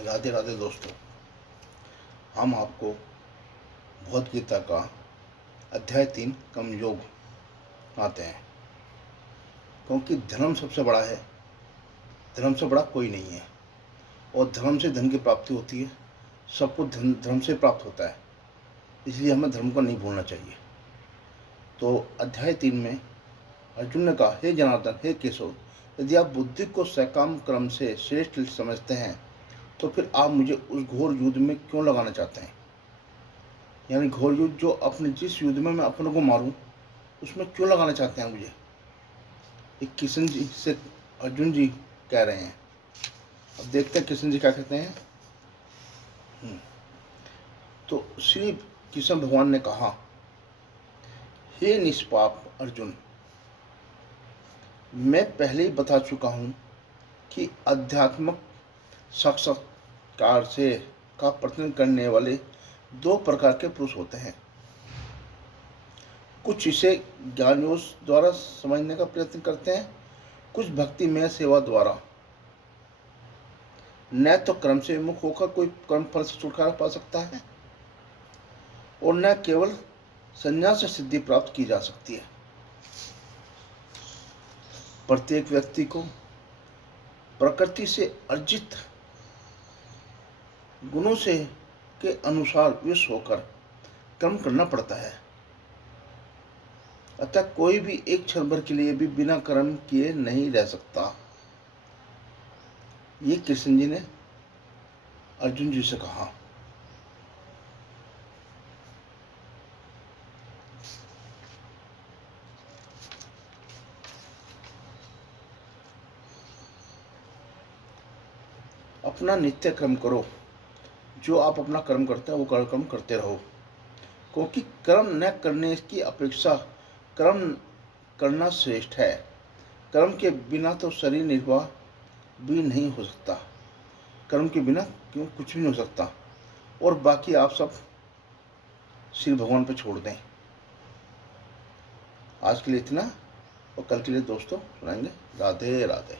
राधे राधे दोस्तों। हम आपको भगवद गीता का अध्याय 3 कर्मयोग आते हैं, क्योंकि धर्म सबसे बड़ा है। धर्म से बड़ा कोई नहीं है और धर्म से धन की प्राप्ति होती है। सब कुछ धर्म से प्राप्त होता है, इसलिए हमें धर्म को नहीं भूलना चाहिए। तो अध्याय 3 में अर्जुन ने कहा, हे जनार्दन, हे केशव, यदि आप बुद्धि को सकाम क्रम से श्रेष्ठ समझते हैं तो फिर आप मुझे उस घोर युद्ध में क्यों लगाना चाहते हैं? यानी घोर युद्ध, जो अपने जिस युद्ध में मैं अपनों को मारूं, उसमें क्यों लगाना चाहते हैं मुझे? एक किशन जी से अर्जुन जी कह रहे हैं। अब देखते हैं किशन जी क्या कहते हैं। तो श्री किशन भगवान ने कहा, हे निष्पाप अर्जुन, मैं पहले ही बता चुका हूं कि आध्यात्मिक साक्षात्कार से का प्रतिनिधित्व करने वाले दो प्रकार के पुरुष होते हैं। कुछ इसे ज्ञान योग द्वारा समझने का प्रयत्न करते हैं, कुछ भक्तिमय सेवा द्वारा। न तो कर्म से विमुख होकर कोई कर्म फल से छुटकारा पा सकता है और न केवल संन्यास से सिद्धि प्राप्त की जा सकती है। प्रत्येक व्यक्ति को प्रकृति से अर्जित गुणों से के अनुसार विष होकर कर्म करना पड़ता है। अतः कोई भी एक क्षण भर के लिए भी बिना कर्म किए नहीं रह सकता। ये कृष्ण जी ने अर्जुन जी से कहा। अपना नित्य कर्म करो। जो आप अपना कर्म करते हैं वो कर्म करते रहो, क्योंकि कर्म न करने की अपेक्षा कर्म करना श्रेष्ठ है। कर्म के बिना तो शरीर निर्वाह भी नहीं हो सकता। कर्म के बिना क्यों कुछ भी नहीं हो सकता। और बाकी आप सब श्री भगवान पे छोड़ दें। आज के लिए इतना, और कल के लिए दोस्तों सुनाएंगे। राधे राधे।